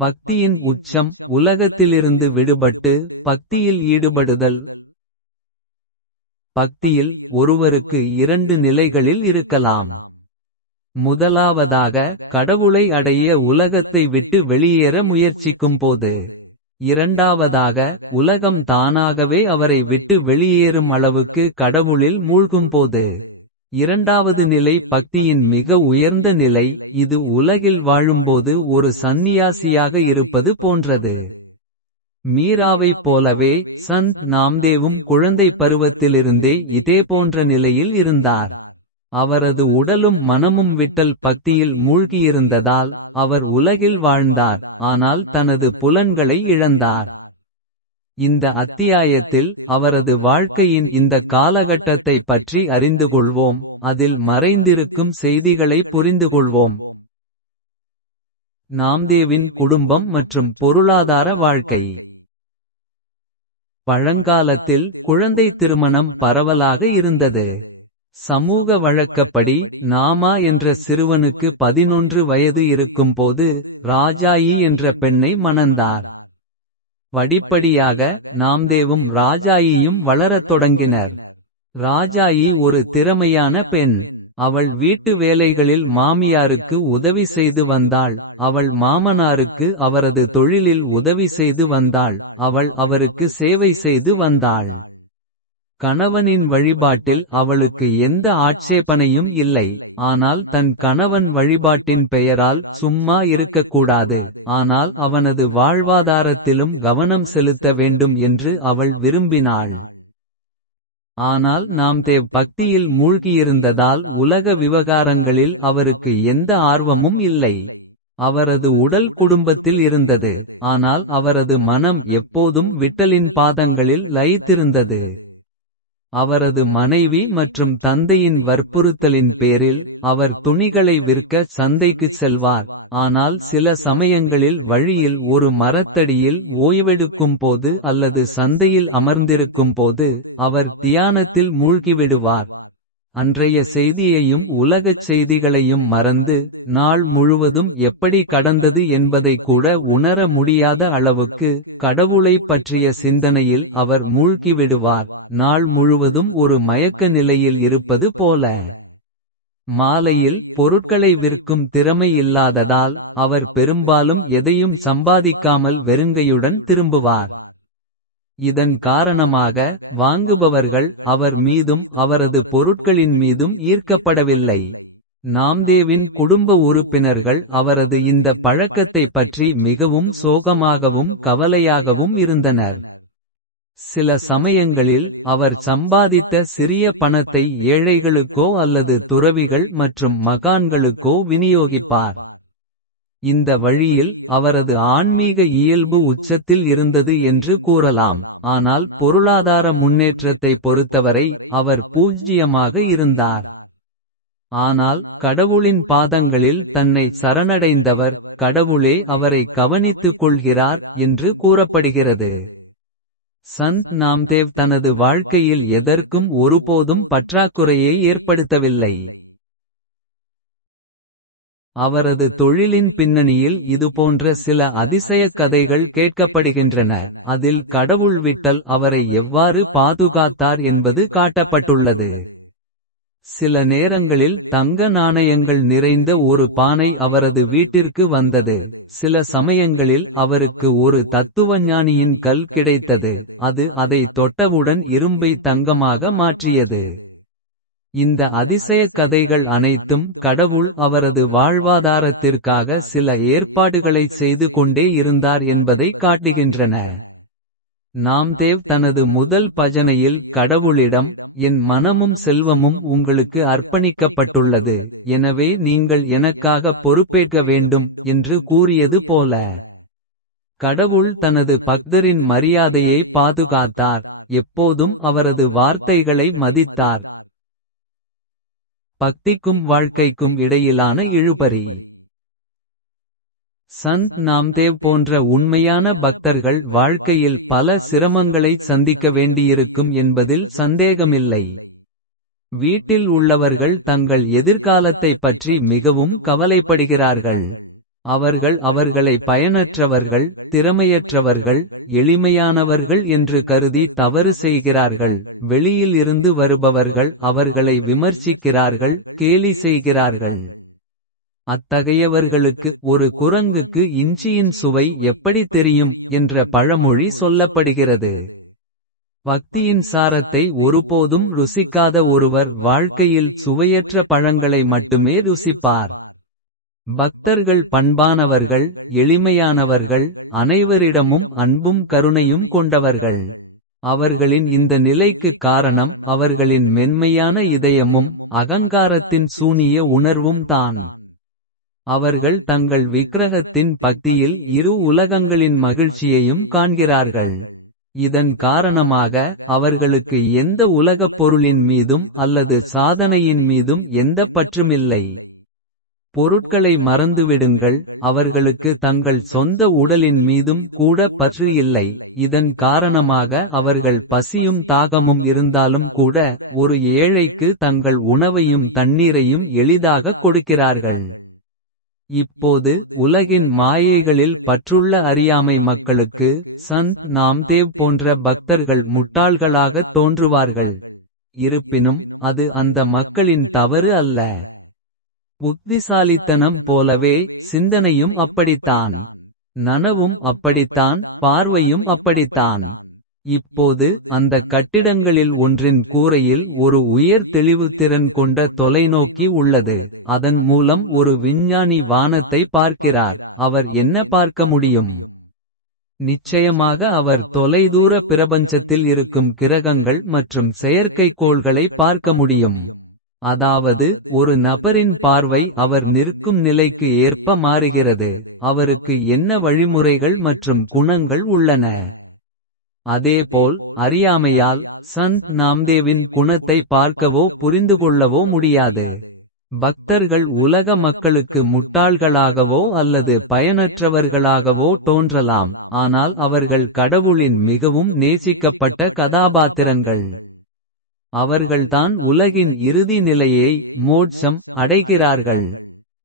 பக்தியின் உச்சம் உலகத்திலிருந்து விடுபட்டு பக்தியில் ஈடுபடுதல். பக்தியில் ஒருவருக்கு இரண்டு நிலைகளில் இருக்கலாம். முதலாவதாக கடவுளை அடைய உலகத்தை விட்டு வெளியேற முயற்சிக்கும்போது. இரண்டாவதாக உலகம் தானாகவே அவரை விட்டு வெளியேறும் அளவுக்கு கடவுளில் மூழ்கும்போது. இரண்டாவது நிலை பக்தியின் மிக உயர்ந்த நிலை. இது உலகில் வாழும்போது ஒரு சந்நியாசியாக இருப்பது போன்றது. மீராவைப் போலவே சந்த் நாம்தேவும் குழந்தை பருவத்திலிருந்தே இதேபோன்ற நிலையில் இருந்தார். அவரது உடலும் மனமும் விட்டல் பக்தியில் மூழ்கியிருந்ததால் அவர் உலகில் வாழ்ந்தார். ஆனால் தனது புலன்களை இழந்தார். இந்த அத்தியாயத்தில் அவரது வாழ்க்கையின் இந்த காலகட்டத்தை பற்றி அறிந்துகொள்வோம். அதில் மறைந்திருக்கும் செய்திகளை புரிந்துகொள்வோம். நாம்தேவின் குடும்பம் மற்றும் பொருளாதார வாழ்க்கை. பழங்காலத்தில் குழந்தை திருமணம் பரவலாக இருந்தது. சமூக வழக்கப்படி நாமா என்ற சிறுவனுக்கு 11 வயது இருக்கும்போது ராஜாயி என்ற பெண்ணை மணந்தார். படிப்படியாக நாம்தேவும் ராஜாயியும் வளரத் தொடங்கினர். ராஜாயி ஒரு திறமையான பெண். அவள் வீட்டு வேலைகளில் மாமியாருக்கு உதவி செய்து வந்தாள். அவள் மாமனாருக்கு அவரது தொழிலில் உதவி செய்து வந்தாள். அவள் அவருக்கு சேவை செய்து வந்தாள். கணவனின் வழிபாட்டில் அவளுக்கு எந்த ஆட்சேபனையும் இல்லை. ஆனால் தன் கணவன் வழிபாட்டின் பெயரால் சும்மா இருக்கக்கூடாது. ஆனால் அவனது வாழ்வாதாரத்திலும் கவனம் செலுத்த வேண்டும் என்று அவள் விரும்பினாள். ஆனால் நாம்தேவ் பக்தியில் மூழ்கியிருந்ததால் உலக விவகாரங்களில் அவருக்கு எந்த ஆர்வமும் இல்லை. அவரது உடல் குடும்பத்தில் இருந்தது. ஆனால் அவரது மனம் எப்போதும் விட்டலின் பாதங்களில் லயித்திருந்தது. அவரது மனைவி மற்றும் தந்தையின் வற்புறுத்தலின் பேரில் அவர் துணிகளை விற்க சந்தைக்குச் செல்வார். ஆனால் சில சமயங்களில் வழியில் ஒரு மரத்தடியில் ஓய்வெடுக்கும் போது அல்லது சந்தையில் அமர்ந்திருக்கும் போது அவர் தியானத்தில் மூழ்கிவிடுவார். அன்றைய செய்தியையும் உலகச் செய்திகளையும் மறந்து நாள் முழுவதும் எப்படி கடந்தது என்பதை கூட உணர முடியாத அளவுக்கு கடவுளைப் பற்றிய சிந்தனையில் அவர் மூழ்கிவிடுவார். நாள் முழுவதும் ஒரு மயக்க நிலையில் இருப்பது போல. மாலையில் பொருட்களை விற்கும் திறமை இல்லாததால் அவர் பெரும்பாலும் எதையும் சம்பாதிக்காமல் வெறுங்கையுடன் திரும்புவார். இதன் காரணமாக வாங்குபவர்கள் அவர் மீதும் அவரது பொருட்களின் மீதும் ஈர்க்கப்படவில்லை. நாம்தேவின் குடும்ப உறுப்பினர்கள் அவரது இந்த பழக்கத்தை பற்றி மிகவும் சோகமாகவும் கவலையாகவும் இருந்தனர். சில சமயங்களில் அவர் சம்பாதித்த சிறிய பணத்தை ஏழைகளுக்கோ அல்லது துறவிகள் மற்றும் மகான்களுக்கோ விநியோகிப்பார். இந்த வழியில் அவரது ஆன்மீக இயல்பு உச்சத்தில் இருந்தது என்று கூறலாம். ஆனால் பொருளாதார முன்னேற்றத்தை பொறுத்தவரை அவர் பூஜ்ஜியமாக இருந்தார். ஆனால் கடவுளின் பாதங்களில் தன்னை சரணடைந்தவர் கடவுளே அவரை கவனித்துக் கொள்கிறார் என்று கூறப்படுகிறது. சந்த் நாம்தேவ் தனது வாழ்க்கையில் எதற்கும் ஒருபோதும் பற்றாக்குறையை ஏற்படுத்தவில்லை. அவரது தொழிலின் பின்னணியில் இதுபோன்ற சில அதிசயக் கதைகள் கேட்கப்படுகின்றன. அதில் கடவுள் விட்டல் அவரை எவ்வாறு பாதுகாத்தார் என்பது காட்டப்பட்டுள்ளது. சில நேரங்களில் தங்க நாணயங்கள் நிறைந்த ஒரு பானை அவரது வீட்டிற்கு வந்தது. சில சமயங்களில் அவருக்கு ஒரு தத்துவஞானியின் கல் கிடைத்தது. அது அதை தொட்டவுடன் இரும்பை தங்கமாக மாற்றியது. இந்த அதிசயக் கதைகள் அனைத்தும் கடவுள் அவரது வாழ்வாதாரத்திற்காக சில ஏற்பாடுகளைச் செய்து கொண்டே இருந்தார் என்பதை காட்டுகின்றன. நாம்தேவ் தனது முதல் பஜனையில் கடவுளிடம் என் மனமும் செல்வமும் உங்களுக்கு அர்ப்பணிக்கப்பட்டுள்ளது. எனவே நீங்கள் எனக்காக பொறுப்பேற்க வேண்டும் என்று கூறியது போல. கடவுள் தனது பக்தரின் மரியாதையை பாதுகாத்தார். எப்போதும் அவரது வார்த்தைகளை மதித்தார். பக்திக்கும் வாழ்க்கைக்கும் இடையிலான இழுபறி. சந்த் நாம்தேவ் போன்ற உண்மையான பக்தர்கள் வாழ்க்கையில் பல சிரமங்களைச் சந்திக்க வேண்டியிருக்கும் என்பதில் சந்தேகமில்லை. வீட்டில் உள்ளவர்கள் தங்கள் எதிர்காலத்தைப் பற்றி மிகவும் கவலைப்படுகிறார்கள். அவர்கள் அவர்களை பயனற்றவர்கள், திறமையற்றவர்கள், எளிமையானவர்கள் என்று கருதி தவறு செய்கிறார்கள். வெளியில் இருந்து வருபவர்கள் அவர்களை விமர்சிக்கிறார்கள், கேலி செய்கிறார்கள். அத்தகையவர்களுக்கு ஒரு குரங்குக்கு இஞ்சியின் சுவை எப்படி தெரியும் என்ற பழமொழி சொல்லப்படுகிறது. பக்தியின் சாரத்தை ஒருபோதும் ருசிக்காத ஒருவர் வாழ்க்கையில் சுவையற்ற பழங்களை மட்டுமே ருசிப்பார். பக்தர்கள் பண்பானவர்கள், எளிமையானவர்கள், அனைவரிடமும் அன்பும் கருணையும் கொண்டவர்கள். அவர்களின் இந்த நிலைக்குக் காரணம் அவர்களின் மென்மையான இதயமும் அகங்காரத்தின் சூனிய உணர்வும் தான். அவர்கள் தங்கள் விக்கிரகத்தின் பக்தியில் இரு உலகங்களின் மகிழ்ச்சியையும் காண்கிறார்கள். இதன் காரணமாக அவர்களுக்கு எந்த உலகப் பொருளின் மீதும் அல்லது சாதனையின் மீதும் எந்த பற்றுமில்லை. பொருட்களை மறந்துவிடுங்கள், அவர்களுக்கு தங்கள் சொந்த உடலின் மீதும் கூட பற்று இல்லை. இதன் காரணமாக அவர்கள் பசியும் தாகமும் இருந்தாலும் கூட ஒரு ஏழைக்கு தங்கள் உணவையும் தண்ணீரையும் எளிதாகக் கொடுக்கிறார்கள். இப்போது உலகின் மாயைகளில் பற்றுள்ள அறியாமை மக்களுக்கு சந்த் நாம்தேவ் போன்ற பக்தர்கள் முட்டாள்களாகத் தோன்றுவார்கள். இருப்பினும் அது அந்த மக்களின் தவறு அல்ல. புத்திசாலித்தனம் போலவே சிந்தனையும் அப்படித்தான். நனவும் அப்படித்தான், பார்வையும் அப்படித்தான். இப்போது அந்த கட்டிடங்களில் ஒன்றின் கூரையில் ஒரு உயர் தெளிவுத்திறன் கொண்ட தொலைநோக்கி உள்ளது. அதன் மூலம் ஒரு விஞ்ஞானி வானத்தை பார்க்கிறார். அவர் என்ன பார்க்க முடியும்? நிச்சயமாக அவர் தொலைதூர பிரபஞ்சத்தில் இருக்கும் கிரகங்கள் மற்றும் செயற்கைக்கோள்களை பார்க்க முடியும். அதாவது ஒரு நபரின் பார்வை அவர் நிற்கும் நிலைக்கு ஏற்ப மாறுகிறது. அவருக்கு என்ன வழிமுறைகள் மற்றும் குணங்கள் உள்ளன. அதேபோல் அறியாமையால் சந்த் நாம்தேவின் குணத்தை பார்க்கவோ புரிந்துகொள்ளவோ முடியாது. பக்தர்கள் உலக மக்களுக்கு முட்டாள்களாகவோ அல்லது பயனற்றவர்களாகவோ தோன்றலாம். ஆனால் அவர்கள் கடவுளின் மிகவும் நேசிக்கப்பட்ட கதாபாத்திரங்கள். அவர்கள்தான் உலகின் இறுதி நிலையை, மோட்சம், அடைகிறார்கள்.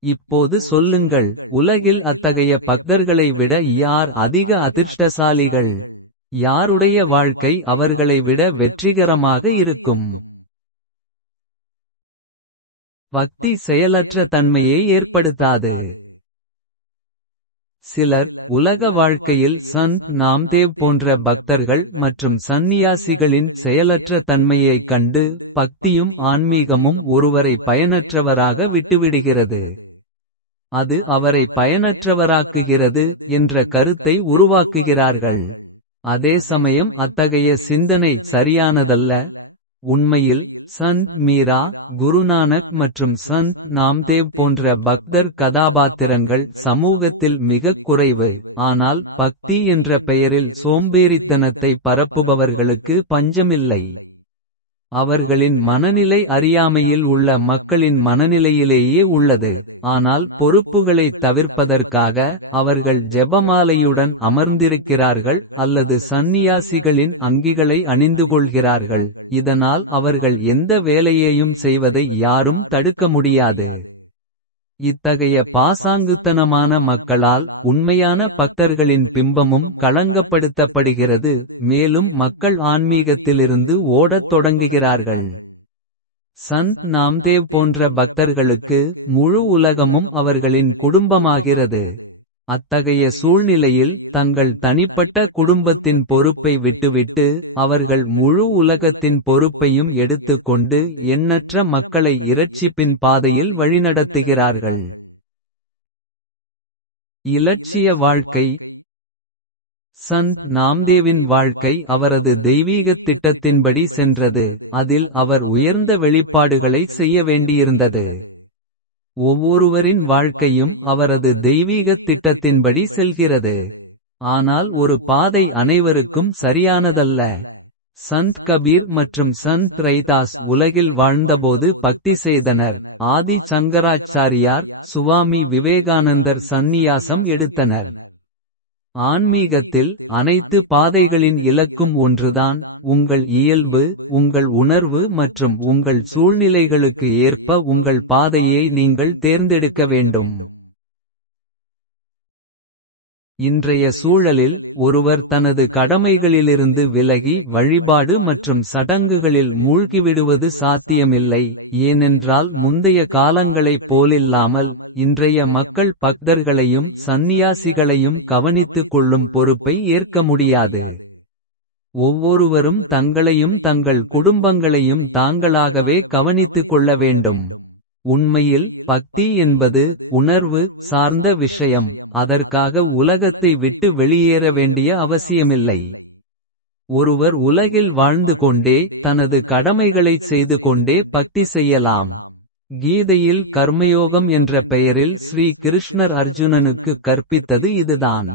இப்போது சொல்லுங்கள், உலகில் அத்தகைய பக்தர்களை விட யார் அதிக அதிர்ஷ்டசாலிகள்? யாருடைய வாழ்க்கை அவர்களை விட வெற்றிகரமாக இருக்கும்? பக்தி செயலற்ற தன்மையை ஏற்படுத்தாது. சிலர் உலக வாழ்க்கையில் சந்த் நாம்தேவ் போன்ற பக்தர்கள் மற்றும் சந்நியாசிகளின் செயலற்ற தன்மையைக் கண்டு பக்தியும் ஆன்மீகமும் ஒருவரை பயனற்றவராக விட்டுவிடுகிறது. அது அவரை பயனற்றவராக்குகிறது என்ற கருத்தை உருவாக்குகிறார்கள். அதே சமயம் அத்தகைய சிந்தனை சரியானதல்ல. உண்மையில் சந்த் மீரா, குருநானக் மற்றும் சந்த் நாம்தேவ் போன்ற பக்தர் கதாபாத்திரங்கள் சமூகத்தில் மிகக் குறைவு. ஆனால் பக்தி என்ற பெயரில் சோம்பேறித்தனத்தை பரப்புபவர்களுக்கு பஞ்சமில்லை. அவர்களின் மனநிலை அறியாமையில் உள்ள மக்களின் மனநிலையிலேயே உள்ளது. ஆனால் பொறுப்புகளைத் தவிர்ப்பதற்காக அவர்கள் ஜெபமாலையுடன் அமர்ந்திருக்கிறார்கள் அல்லது சந்நியாசிகளின் அங்கிகளை அணிந்துகொள்கிறார்கள். இதனால் அவர்கள் எந்த வேலையையும் செய்வதை யாரும் தடுக்க முடியாது. இத்தகைய பாசாங்குத்தனமான மக்களால் உண்மையான பக்தர்களின் பிம்பமும் களங்கப்படுத்தப்படுகிறது. மேலும் மக்கள் ஆன்மீகத்திலிருந்து ஓடத் தொடங்குகிறார்கள். சந்த் நாம்தேவ் போன்ற பக்தர்களுக்கு முழு உலகமும் அவர்களின் குடும்பமாகிறது. அத்தகைய சூழ்நிலையில் தங்கள் தனிப்பட்ட குடும்பத்தின் பொறுப்பை விட்டுவிட்டு அவர்கள் முழு உலகத்தின் பொறுப்பையும் எடுத்துக்கொண்டு எண்ணற்ற மக்களை இரட்சிப்பின் பாதையில் வழிநடத்துகிறார்கள். இலட்சிய வாழ்க்கை. சந்த் நாம்தேவின் வாழ்க்கை அவரது தெய்வீகத் திட்டத்தின்படி சென்றது. அதில் அவர் உயர்ந்த வெளிப்பாடுகளை செய்ய வேண்டியிருந்தது. ஒவ்வொருவரின் வாழ்க்கையும் அவரது தெய்வீகத் திட்டத்தின்படி செல்கிறது. ஆனால் ஒரு பாதை அனைவருக்கும் சரியானதல்ல. சந்த் கபீர் மற்றும் சந்த் ரைதாஸ் உலகில் வாழ்ந்தபோது பக்தி செய்தனர். ஆதி சங்கராச்சாரியார், சுவாமி விவேகானந்தர் சந்நியாசம் எடுத்தனர். ஆன்மீகத்தில் அனைத்து பாதைகளின் இலக்கும் ஒன்றுதான். உங்கள் இயல்பு, உங்கள் உணர்வு மற்றும் உங்கள் சூழ்நிலைகளுக்கு ஏற்ப உங்கள் பாதையை நீங்கள் தேர்ந்தெடுக்க வேண்டும். இன்றைய சூழலில் ஒருவர் தனது கடமைகளிலிருந்து விலகி வழிபாடு மற்றும் சடங்குகளில் மூழ்கிவிடுவது சாத்தியமில்லை. ஏனென்றால் முந்தைய காலங்களைப் போலில்லாமல் இன்றைய மக்கள் பக்தர்களையும் சந்நியாசிகளையும் கவனித்துக் கொள்ளும் பொறுப்பை ஏற்க முடியாது. ஒவ்வொருவரும் தங்களையும் தங்கள் குடும்பங்களையும் தாங்களாகவே கவனித்துக் கொள்ள வேண்டும். உண்மையில் பக்தி என்பது உணர்வு சார்ந்த விஷயம். அதற்காக உலகத்தை விட்டு வெளியேற வேண்டிய அவசியமில்லை. ஒருவர் உலகில் வாழ்ந்து கொண்டே தனது கடமைகளைச் செய்து கொண்டே பக்தி செய்யலாம். கீதையில் கர்மயோகம் என்ற பெயரில் ஸ்ரீ கிருஷ்ணர் அர்ஜுனனுக்கு கற்பித்தது இதுதான்.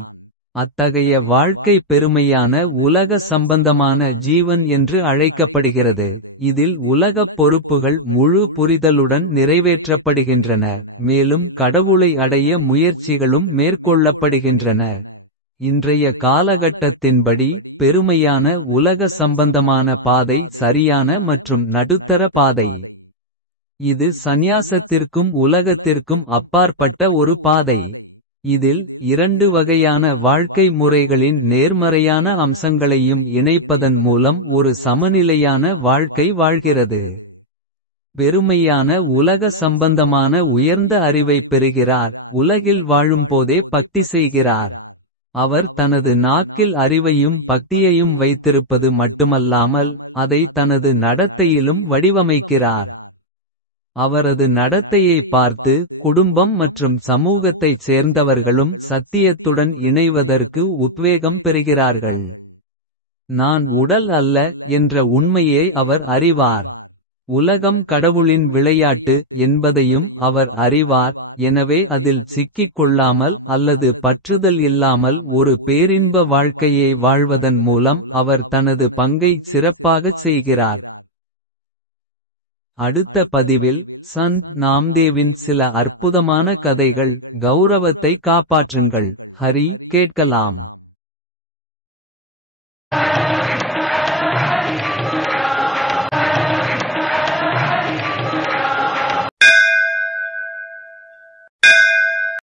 அத்தகைய வாழ்க்கை பெருமையான உலக சம்பந்தமான ஜீவன் என்று அழைக்கப்படுகிறது. இதில் உலகப் பொறுப்புகள் முழு புரிதலுடன் நிறைவேற்றப்படுகின்றன. மேலும் கடவுளை அடைய முயற்சிகளும் மேற்கொள்ளப்படுகின்றன. இன்றைய காலகட்டத்தின்படி பெருமையான உலக சம்பந்தமான பாதை சரியான மற்றும் நடுத்தர பாதை. இது சந்நியாசத்திற்கும் உலகத்திற்கும் அப்பாற்பட்ட ஒரு பாதை. இதில் 2 வகையான வாழ்க்கை முறைகளின் நேர்மறையான அம்சங்களையும் இணைப்பதன் மூலம் ஒரு சமநிலையான வாழ்க்கை வாழ்கிறது. பெருமையான உலக சம்பந்தமான உயர்ந்த அறிவைப் பெறுகிறார். உலகில் வாழும்போதே பக்தி செய்கிறார். அவர் தனது நாக்கில் அறிவையும் பக்தியையும் வைத்திருப்பது மட்டுமல்லாமல் அதை தனது நடத்தையிலும் வடிவமைக்கிறார். அவரது நடத்தையை பார்த்து குடும்பம் மற்றும் சமூகத்தைச் சேர்ந்தவர்களும் சத்தியத்துடன் இணைவதற்கு உத்வேகம் பெறுகிறார்கள். நான் உடல் அல்ல என்ற உண்மையை அவர் அறிவார். உலகம் கடவுளின் விளையாட்டு என்பதையும் அவர் அறிவார். எனவே அதில் சிக்கிக் கொள்ளாமல் அல்லது பற்றுதல் இல்லாமல் ஒரு பேரின்ப வாழ்க்கையை வாழ்வதன் மூலம் அவர் தனது பங்கை சிறப்பாகச் செய்கிறார். அடுத்த பதிவில் சந்த் நாம்தேவின் சில அற்புதமான கதைகள். கௌரவத்தை காப்பாற்றுங்கள். ஹரி கேட்கலாம்.